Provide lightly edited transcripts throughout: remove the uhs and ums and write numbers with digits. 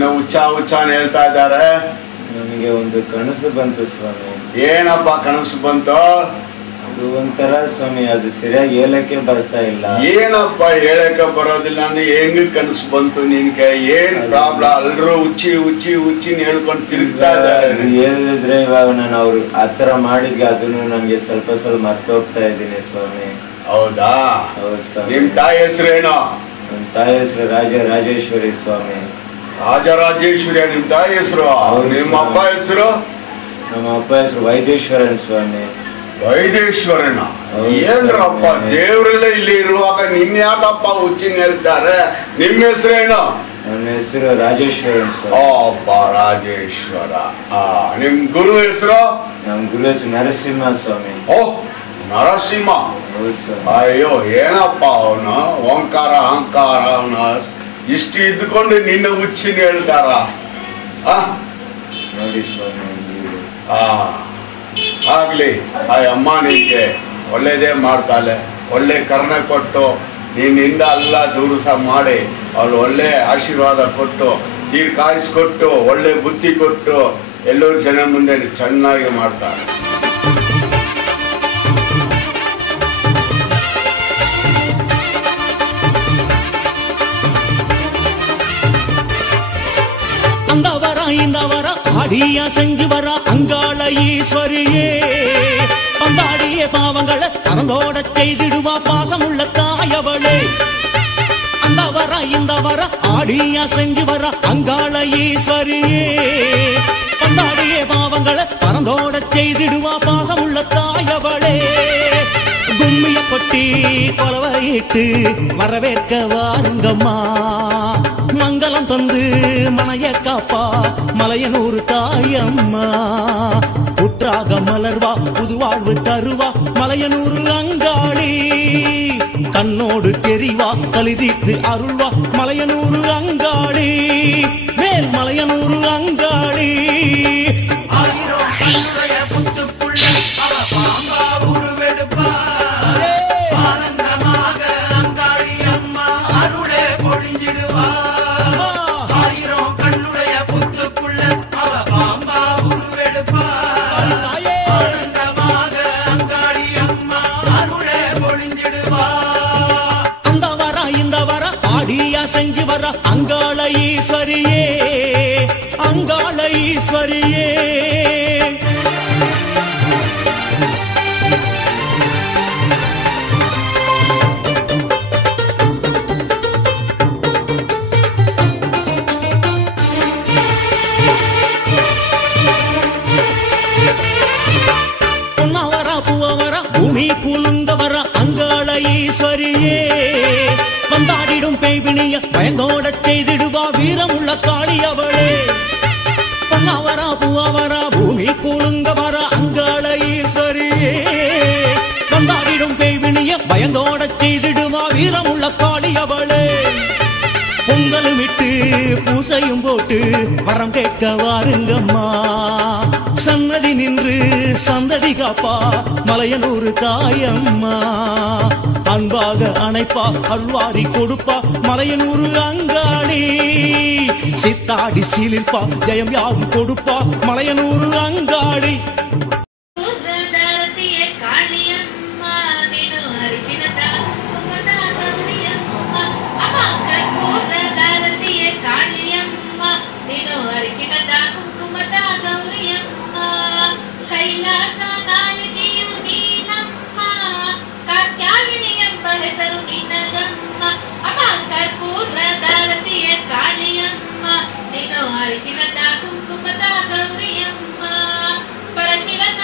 ನಿನ್ನ ಹುಚ್ಚಾನ್ ಹೇಳ್ತಾ ಇದ್ದಾರೆ. ನನಗೆ ಒಂದು ಕನಸು ಬಂತು ಸ್ವಾಮಿ. ಏನಪ್ಪ ಕನಸು ಬಂತು? ಅದು ಒಂಥರ ಸ್ವಾಮಿ, ಅದು ಸರಿಯಾಗಿ ಹೇಳಕ್ಕೆ ಬರ್ತಾ ಇಲ್ಲ. ಏನಪ್ಪ ಹೇಳಕ್ಕೆ ಬರೋದಿಲ್ಲ ಅಂದ್ರೆ ಹೆಂಗ್ ಕನಸು ಬಂತು ನಿನ್ಗೆ? ಏನ್ ಪ್ರಾಬ್ಲಮ್? ಎಲ್ರು ಹುಚ್ಚಿ ಹೇಳ್ಕೊಂಡು ತಿರುಗ್ತಾ ಇದ್ದಾರೆ. ಹೇಳಿದ್ರೆ ಇವಾಗ ನಾನು ಅವ್ರು ಆತರ ಮಾಡಿದ್ಗೆ ಅದನ್ನು ನನ್ಗೆ ಸ್ವಲ್ಪ ಮರ್ತೋಗ್ತಾ ಇದ್ದೀನಿ ಸ್ವಾಮಿ. ಹೌದಾ? ಹೌದು ಸ್ವಾಮಿ. ನಿಮ್ ತಾಯಿ ಹೆಸರೇನು? ನನ್ನ ತಾಯಿ ಹೆಸರು ರಾಜರಾಜೇಶ್ವರಿ ಸ್ವಾಮಿ. ರಾಜರಾಜೇಶ್ವರಿ ನಿಮ್ ತಾಯಿ ಹೆಸರು? ನಿಮ್ಮ ಅಪ್ಪ ಹೆಸರು? ನಮ್ಮ ಅಪ್ಪ ಹೆಸರು ವೈದೇಶ್ವರನ್ ಸ್ವಾಮಿ. ವೈದೇಶ್ವರನ? ಏನ್ರಪ್ಪ ದೇವ್ರೆಲ್ಲ ಇಲ್ಲಿ ಇರುವಾಗ ನಿನ್ ಯಾಕಪ್ಪ ಹುಚ್ಚಿನ ಹೇಳ್ತಾರೆ? ನಿಮ್ಮ ಹೆಸರೇನು? ನನ್ನ ಹೆಸರು ರಾಜೇಶ್ವರನ್ ಸ್ವಾಮಿ. ಅಪ್ಪ ರಾಜೇಶ್ವರ. ನಿಮ್ ಗುರು ಹೆಸರು? ನಮ್ಮ ಗುರು ಹೆಸರು ನರಸಿಂಹ ಸ್ವಾಮಿ. ಓಹ್, ನರಸಿಂಹ. ಅಯ್ಯೋ, ಏನಪ್ಪ ಅವನು ಓಂಕಾರ ಅಹಂಕಾರ ಅವನ ಇಷ್ಟು ಇದ್ದುಕೊಂಡು ನಿನ್ನ ಹುಚ್ಚಿನ ಹೇಳ್ತಾರ? ನೋಡಿ ಸ್ವಾಮಿ. ಆಗ್ಲಿ, ಆ ಅಮ್ಮ ನಿನ್ಗೆ ಒಳ್ಳೇದೇ ಮಾಡ್ತಾಳೆ. ಒಳ್ಳೆ ಕರ್ಣ ಕೊಟ್ಟು ನಿನ್ನಿಂದ ಎಲ್ಲ ದೂರ ಮಾಡಿ ಅವಳು ಒಳ್ಳೆ ಆಶೀರ್ವಾದ ಕೊಟ್ಟು ತೀರ್ ಕಾಯಿಸ್ಕೊಟ್ಟು ಒಳ್ಳೆ ಬುದ್ಧಿ ಕೊಟ್ಟು ಎಲ್ಲರೂ ಜನ ಮುಂದೆ ಚೆನ್ನಾಗಿ ಮಾಡ್ತಾರೆ. அந்தவர இந்தவர ஆடிய செஞ்சு வர அங்காள ஈஸ்வரியே, பந்தாடிய பாவங்களை கரந்தோட செய்திடுவா பாசமுள்ள தாயவளே. அந்தவர இந்தவர ஆடிய செஞ்சு வர அங்காள ஈஸ்வரியே, பந்தாடிய பாவங்களை கரந்தோட செய்திடுவா பாசமுள்ள தாயவளே. கும்மிய கொட்டி கொலவரையிட்டு வரவேற்க வாருங்கம்மா, மங்களம் தந்து மனைய காப்பா மலையனூர் தாயம்மா. புற்றாக மலர்வா புதுவாழ்வு தருவா மலையனூர் அங்காளி, கண்ணோடு தெரிவா கலிதித்து அருள்வா மலையனூர் அங்காளி, மேல் மலையனூர் அங்காளி. செஞ்சு வர அங்காள ஈஸ்வரியே, அங்காள ஈஸ்வரியே. பொன்னவர பூவர பூமி குலுங்க வர அங்காள ஈஸ்வரியே, வந்தாடிடும் பேய்பிணிய பயங்கோட செய்திடுவா வீரமுள்ள காளி அவளே. பொன்னவரா பூவரா பூமி கூலுங்க வர அங்காள ஈஸ்வரியே, வந்தாடிடும் பேய்பிணிய பயங்கோட செய்திடுவா வீரமுள்ள காளி அவளே. பொங்கலும் இட்டு பூசையும் போட்டு வரம் கேட்க வாருங்கம்மா, சன்னதி நின்று சந்ததி காப்பா மலையனூர் தாயம்மா. அன்பாக அணைப்பா அல்வாரி கொடுப்பா மலையனூர் அங்காளி, சித்தாடி சீலிப்பா ஜெயம் யாவும் கொடுப்பா மலையனூர் அங்காளி. ಅರಿಶಿನದ ಕುಂಕುಮದ ಗೌರಿಯಮ್ಮ, ಪರಶಿವನ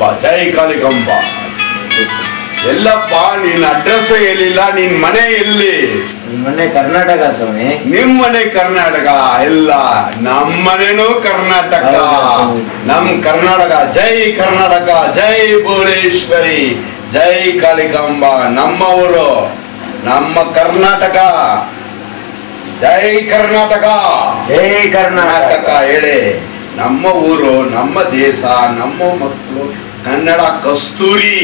ಕಾಳಿಕಂಬ, ಜೈ ಕಾಳಿಕಂಬ. ಎಲ್ಲಪ್ಪ ನೀನ್ ಅಡ್ರೆಸ್ ಹೇಳಿಲ್ಲ, ನಿನ್ ಮನೆ ಎಲ್ಲಿ? ಮನೆ ಕರ್ನಾಟಕ ಸ್ವಾಮಿ. ನಿಮ್ ಮನೆ ಕರ್ನಾಟಕ ಎಲ್ಲ, ನಮ್ಮನೇನು ಕರ್ನಾಟಕ. ನಮ್ ಕರ್ನಾಟಕ, ಜೈ ಕರ್ನಾಟಕ, ಜೈ ಭುವನೇಶ್ವರಿ, ಜೈ ಕಾಳಿಕಾಂಬ. ನಮ್ಮ ಊರು, ನಮ್ಮ ಕರ್ನಾಟಕ. ಜೈ ಕರ್ನಾಟಕ, ಜೈ ಕರ್ನಾಟಕ ಹೇಳಿ. ನಮ್ಮ ಊರು, ನಮ್ಮ ದೇಶ, ನಮ್ಮ ಮಕ್ಕಳು. ಕನ್ನಡ ಕಸ್ತೂರಿ,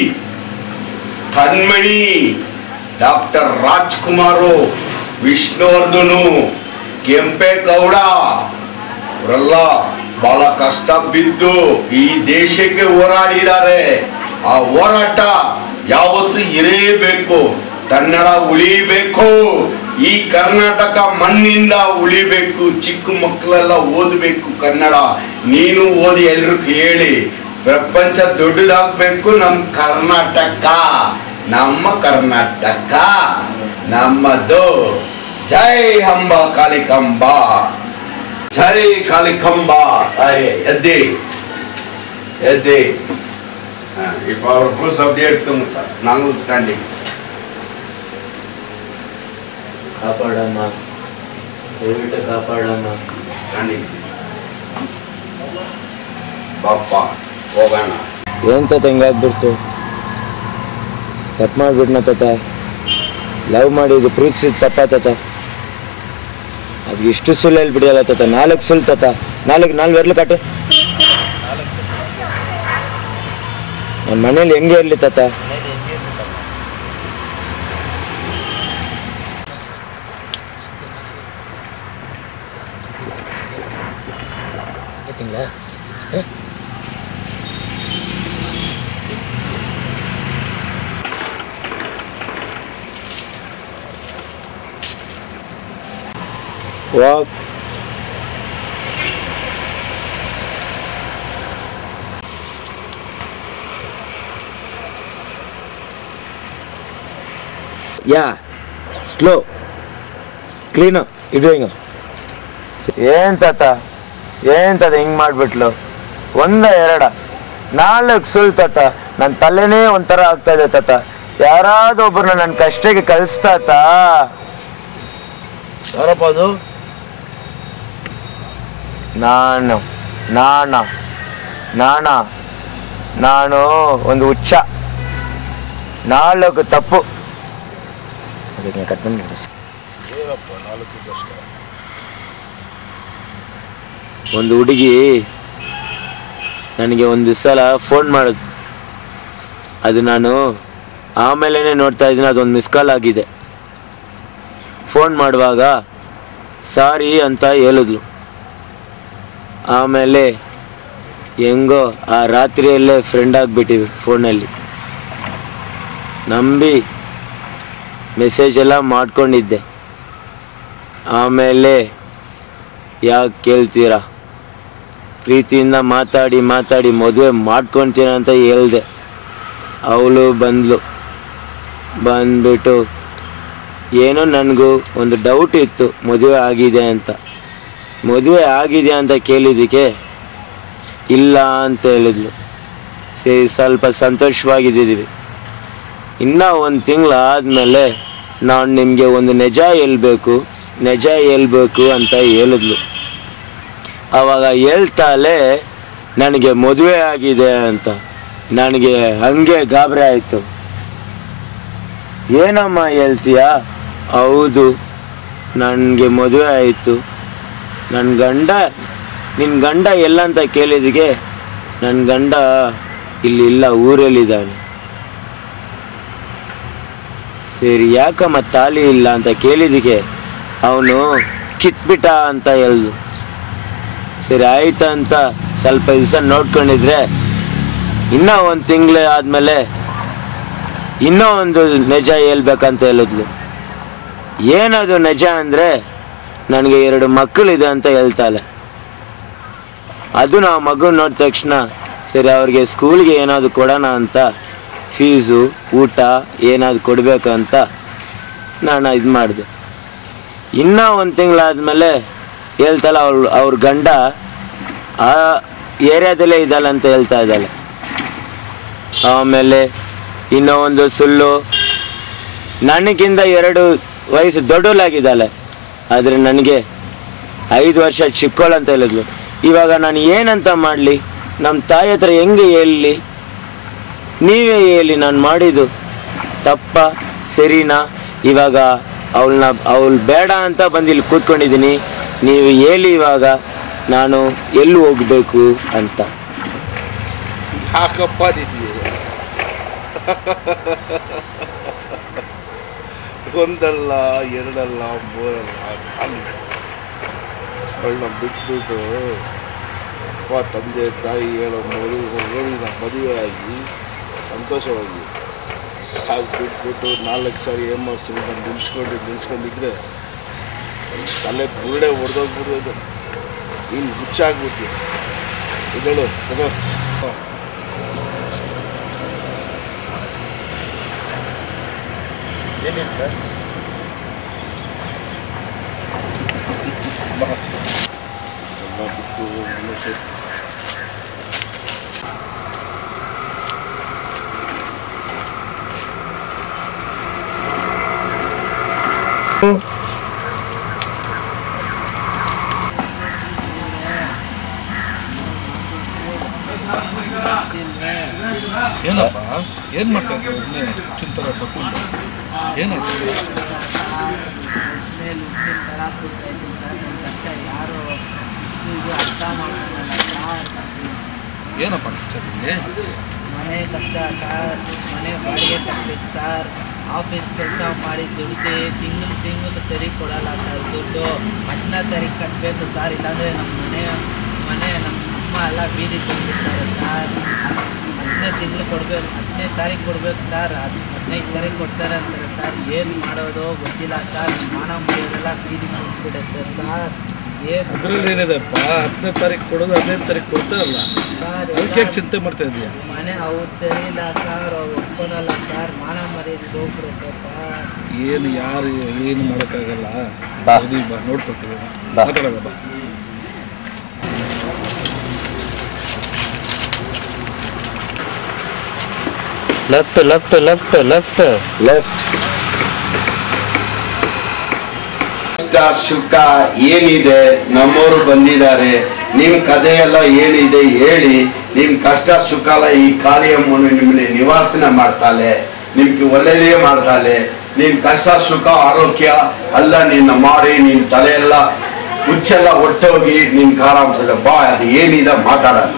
ಕಣ್ಮಣಿ, ಡಾಕ್ಟರ್ ರಾಜ್ಕುಮಾರು, ವಿಷ್ಣುವರ್ಧನು, ಕೆಂಪೇಗೌಡ ಅವರೆಲ್ಲ ಬಹಳ ಕಷ್ಟ ಬಿದ್ದು ಈ ದೇಶಕ್ಕೆ ಹೋರಾಡಿದ್ದಾರೆ. ಆ ಹೋರಾಟ ಯಾವತ್ತು ಇರಲೇಬೇಕು. ಕನ್ನಡ ಉಳಿಬೇಕು, ಈ ಕರ್ನಾಟಕ ಮಣ್ಣಿಂದ ಉಳಿಬೇಕು. ಚಿಕ್ಕ ಮಕ್ಕಳೆಲ್ಲ ಓದಬೇಕು ಕನ್ನಡ. ನೀನು ಓದಿ ಎಲ್ರಿಗೂ ಹೇಳಿ, ಪ್ರಪಂಚ ದೊಡ್ಡದಾಗಬೇಕು. ನಮ್ಮ ಕರ್ನಾಟಕ, ನಮ್ಮ ಕರ್ನಾಟಕ ನಮ್ಮದು. ಜೈ ಅಂಬ ಕಾಳಿಕಾಂಬ, ಜೈ Kalikamba. ಎದ್ದಿ ಎದ್ದಿ. If our rules of the earth, now standing. ಕಾಪಾಡಮ್ಮ, ದಯವಿಟ್ಟು ಕಾಪಾಡಮ್ಮ. ಸ್ಟ್ಯಾಂಡಿಂಗ್. ಪಾಪ ಹೋಗೋಣ. ಏನ್ ತಾತ ಹಿಂಗಾಗ್ಬಿಡ್ತು? ತಪ್ಪು ಮಾಡ್ಬಿಟ್ನ ತಾತ. ಲವ್ ಮಾಡಿದ್ದು ಪ್ರೀತಿಸಿದ ತಪ್ಪ ತಾತ. ಅದಕ್ಕೆ ಇಷ್ಟು ಸುಳ್ಳು ಹೇಳ್ಬಿಡಿಯಲ್ಲ ತಾತ. 4 ಸುಳ್ಳು ತಾತ. 4 ಬೆರಳು ಕಾಟು. ನನ್ನ ಮನೇಲಿ ಹೆಂಗೆ ಇರಲಿ ತಾತ? Walk. Yeah, slow, clean up. You doing it? ಏನ್ ತಾತ ಹಿಂಗ್ ಮಾಡ್ಬಿಟ್ಲು? 1 2 4 ಸುಳ್ಳು ತಾತ. ನನ್ನ ತಲೆನೇ ಒಂಥರ ಆಗ್ತಾ ಇದೆ ತಾತ. ಯಾರಾದ್ರೂ ಒಬ್ಬರನ್ನ ನನ್ನ ಕಷ್ಟಕ್ಕೆ ಕಳಿಸ್ತಾತ. ಯಾರಪ್ಪ ಅದು? ನಾನು ಒಂದು ಹುಚ್ಚ. 4 ತಪ್ಪು. ಅದಕ್ಕೆ ಕಟ್ಕೊಂಡು ಒಂದು ಹುಡುಗಿ ನನಗೆ ಒಂದು ಸಲ ಫೋನ್ ಮಾಡೋದು. ಅದು ನಾನು ಆಮೇಲೆ ನೋಡ್ತಾ ಇದ್ದೀನಿ, ಅದೊಂದು ಮಿಸ್ ಕಾಲ್ ಆಗಿದೆ. ಫೋನ್ ಮಾಡುವಾಗ ಸಾರಿ ಅಂತ ಹೇಳಿದ್ಲು. ಆಮೇಲೆ ಹೆಂಗೋ ಆ ರಾತ್ರಿಯಲ್ಲೇ ಫ್ರೆಂಡ್ ಆಗಿಬಿಟ್ಟಿವಿ ಫೋನಲ್ಲಿ. ನಂಬಿ ಮೆಸೇಜ್ ಎಲ್ಲ ಮಾಡ್ಕೊಂಡಿದ್ದೆ. ಆಮೇಲೆ ಯಾಕೆ ಕೇಳ್ತೀರಾ, ಪ್ರೀತಿಯಿಂದ ಮಾತಾಡಿ ಮದುವೆ ಮಾಡ್ಕೊತೀನಿ ಅಂತ ಹೇಳಿದೆ. ಅವಳು ಬಂದ್ಬಿಟ್ಟು ಏನೋ ನನಗೂ ಒಂದು ಡೌಟ್ ಇತ್ತು, ಮದುವೆ ಆಗಿದೆ ಅಂತ ಕೇಳಿದ್ದಕ್ಕೆ ಇಲ್ಲ ಅಂತ ಹೇಳಿದ್ಲು. ಸರಿ, ಸ್ವಲ್ಪ ಸಂತೋಷವಾಗಿದ್ದೀವಿ. ಇನ್ನೂ 1 ತಿಂಗಳಾದಮೇಲೆ ನಾನು ನಿಮಗೆ ಒಂದು ನಿಜ ಹೇಳ್ಬೇಕು ಅಂತ ಹೇಳಿದ್ಲು. ಆವಾಗ ಹೇಳ್ತಾಳೆ ನನಗೆ ಮದುವೆ ಆಗಿದೆ ಅಂತ. ನನಗೆ ಹಂಗೆ ಗಾಬರಿ ಆಯಿತು. ಏನಮ್ಮ ಹೇಳ್ತೀಯಾ? ಹೌದು, ನನಗೆ ಮದುವೆ ಆಯಿತು. ನಿನ್ನ ಗಂಡ ಎಲ್ಲ ಅಂತ ಕೇಳಿದಕ್ಕೆ ನನ್ನ ಗಂಡ ಇಲ್ಲ, ಊರಲ್ಲಿದ್ದಾನೆ. ಸರಿ, ಯಾಕಮ್ಮ ತಾಲಿ ಇಲ್ಲ ಅಂತ ಕೇಳಿದಕ್ಕೆ ಅವನು ಕಿತ್ಬಿಟ್ಟ ಅಂತ ಹೇಳ್ದು. ಸರಿ ಆಯ್ತಂತ ಸ್ವಲ್ಪ ದಿವಸ ನೋಡ್ಕೊಂಡಿದ್ರೆ ಇನ್ನೂ 1 ತಿಂಗಳು ಆದಮೇಲೆ ಇನ್ನೂ ಒಂದು ನಿಜ ಹೇಳ್ಬೇಕಂತ ಹೇಳಿದ್ಲು. ಏನದು ನಿಜ ಅಂದರೆ ನನಗೆ 2 ಮಕ್ಕಳಿದೆ ಅಂತ ಹೇಳ್ತಾಳೆ. ಅದು ನಾವು ಮಗು ನೋಡಿದ ತಕ್ಷಣ ಸರಿ ಅವ್ರಿಗೆ ಸ್ಕೂಲ್ಗೆ ಏನಾದರೂ ಕೊಡೋಣ ಅಂತ ಫೀಸು ಊಟ ಏನಾದರೂ ಕೊಡಬೇಕಂತ ನಾನು ಇದು ಮಾಡಿದೆ. ಇನ್ನೂ 1 ತಿಂಗಳಾದಮೇಲೆ ಹೇಳ್ತಾಳೆ ಅವ್ರ ಗಂಡ ಆ ಏರಿಯಾದಲ್ಲೇ ಇದ್ದಾಳೆ ಅಂತ ಹೇಳ್ತಾ ಇದ್ದಾಳೆ. ಆಮೇಲೆ ಇನ್ನೂ ಒಂದು ಸುಳ್ಳು, ನನಗಿಂತ 2 ವಯಸ್ಸು ದೊಡ್ಡವಳಾಗಿದ್ದಾಳೆ, ಆದರೆ ನನಗೆ 5 ವರ್ಷ ಚಿಕ್ಕವಳಂತ ಹೇಳಿದ್ಲು. ಇವಾಗ ನಾನು ಏನಂತ ಮಾಡಲಿ? ನಮ್ಮ ತಾಯಿ ಹತ್ರ ಹೆಂಗೆ ಹೇಳಲಿ? ನೀವೇ ಹೇಳಿ, ನಾನು ಮಾಡಿದ್ದು ತಪ್ಪ ಸರಿನಾ? ಇವಾಗ ಅವಳು ಬೇಡ ಅಂತ ಬಂದು ಇಲ್ಲಿ ಕೂತ್ಕೊಂಡಿದ್ದೀನಿ. ನೀವು ಹೇಳಿ ಇವಾಗ ನಾನು ಎಲ್ಲಿ ಹೋಗಬೇಕು ಅಂತ. ಹಾಕಪ್ಪ ಒಂದಲ್ಲ ಎರಡಲ್ಲ ಮೂರಲ್ಲ ಅವಳನ್ನ ಬಿಟ್ಬಿಟ್ಟು ಅಪ್ಪ ತಂದೆ ತಾಯಿ ಹೇಳೋ ಮಗುವಿನ ಮದುವೆ ಆಗಿ ಸಂತೋಷವಾಗಿ ಹಾಗೆ ಬಿಟ್ಬಿಟ್ಟು 4 ಸಾರಿ ಏನು ಮಾಡಿಸ್ಬಿಟ್ಟು ನಿಲ್ಸ್ಕೊಂಡಿದ್ರೆ ತಲೆ ಬುರುಡೆ ಹೊಡೆದೋಗ್ಬಿಡೋದು. ನೀನು ಹುಚ್ಚಾಗ್ಬಿಟ್ಟು ಇದಳು ತಗೋ. ಏನಿದೆ ಸರ್? ಎಲ್ಲ ಬಿಟ್ಟು ಮನುಷ್ಯ ಏನಪ್ಪ ಏನು ಮಾಡ್ತಾ ಇದ್ದೆ ಚಿಂತರ ಪಟ್ಕೊಂಡು ಏನಾಯ್ತು? ಏನಪ್ಪ ಕಚ್ಚಲ್ಲಿ ಮನೆ ಕಷ್ಟ ಸರ್, ಮನೆ ಬಾಡಿಗೆ ಕಟ್ಟಬೇಕು ಸರ್, ಆಫೀಸ್ ಕೆಲಸ ಮಾಡಿ ದುಡ್ಡು ತಿಂಗಳು ಸರಿ ಕೊಡಲ್ಲ ಸರ್ ದುಡ್ಡು. 10ನೇ ತಾರೀಕು ಕಟ್ಟಬೇಕು ಸರ್, ಇಲ್ಲಾಂದರೆ ನಮ್ಮ ಮನೆ ನಮ್ಮ ಅಮ್ಮ ಎಲ್ಲ ಬೀದಿ ತಂದಿರ್ತಾರೆ ಸರ್. 10ನೇ ತಿಂಗಳು ಕೊಡಬೇಕು, 10ನೇ ತಾರೀಕು ಕೊಡಬೇಕು ಸರ್. 15 ತಾರೀಕು ಕೊಡ್ತಾರೆ ಅಂತಾರೆ ಸರ್. ಏನು ಮಾಡೋದು ಗೊತ್ತಿಲ್ಲ ಸರ್. ಮಾನ ಮರ್ಯಾದೆಲ್ಲ ಬೀದಿ ಮುಗಿಸ್ಬಿಡುತ್ತೆ ಸರ್. ಅದ್ರಲ್ಲಿ ಏನಿದೆಪ್ಪ, 10ನೇ ತಾರೀಕು ಕೊಡೋದು 15ನೇ ತಾರೀಕು ಕೊಡ್ತಾರಲ್ಲ, ಸರ್ ಅದಕ್ಕೆ ಚಿಂತೆ ಮಾಡ್ತಾ ಇದೀಯ? ಮನೆ ಅವ್ರು ಸರಿ ಇಲ್ಲ ಸರ್, ಅವ್ರು ಒಪ್ಕೊಳಲ್ಲ ಸರ್. ಮಾನ ಮರ್ಯಾದೆ ಹೋಗ್ಬಿಡುತ್ತೆ ಸರ್. ಏನು ಯಾರು ಏನು ಮಾಡೋಕ್ಕಾಗಲ್ಲ. ಬಾ. ಬಾ ನೋಡ್ಕೊಳ್ತೀವಿ, ಬಾ. ಮಾತಾಡೋಣ ಬಾ. Left left left left left. ಕಷ್ಟ ಸುಖ ಏನಿದೆ, ನಮ್ಮವರು ಬಂದಿದ್ದಾರೆ, ನಿಮ್ಮ ಕಥೆ ಎಲ್ಲ ಏನಿದೆ ಹೇಳಿ. ನಿಮ್ಮ ಕಷ್ಟ ಸುಖ ಎಲ್ಲ ಈ ಕಾಳಿಯಮ್ಮನು ನಿಮ್ಮನ್ನ ನಿವಾರಣೆ ಮಾಡ್ತಾಳೆ, ನಿಮ್ಗೆ ಒಳ್ಳೆಯದೇ ಮಾಡ್ತಾಳೆ. ನಿನ್ನ ಕಷ್ಟ ಸುಖ ಆರೋಗ್ಯ ಎಲ್ಲ ನಿನ್ನ ಮಾಡಿ ನಿನ್ನ ತಲೆ ಎಲ್ಲ ಹುಚ್ಚೆಲ್ಲ ಒಟ್ಟೋಗಿ ನಿನ್ನ ಆರಾಮ್ಸಲ್ಲ ಬಾ. ಅದು ಏನಿದೆ ಮಾತಾಡೋಣ.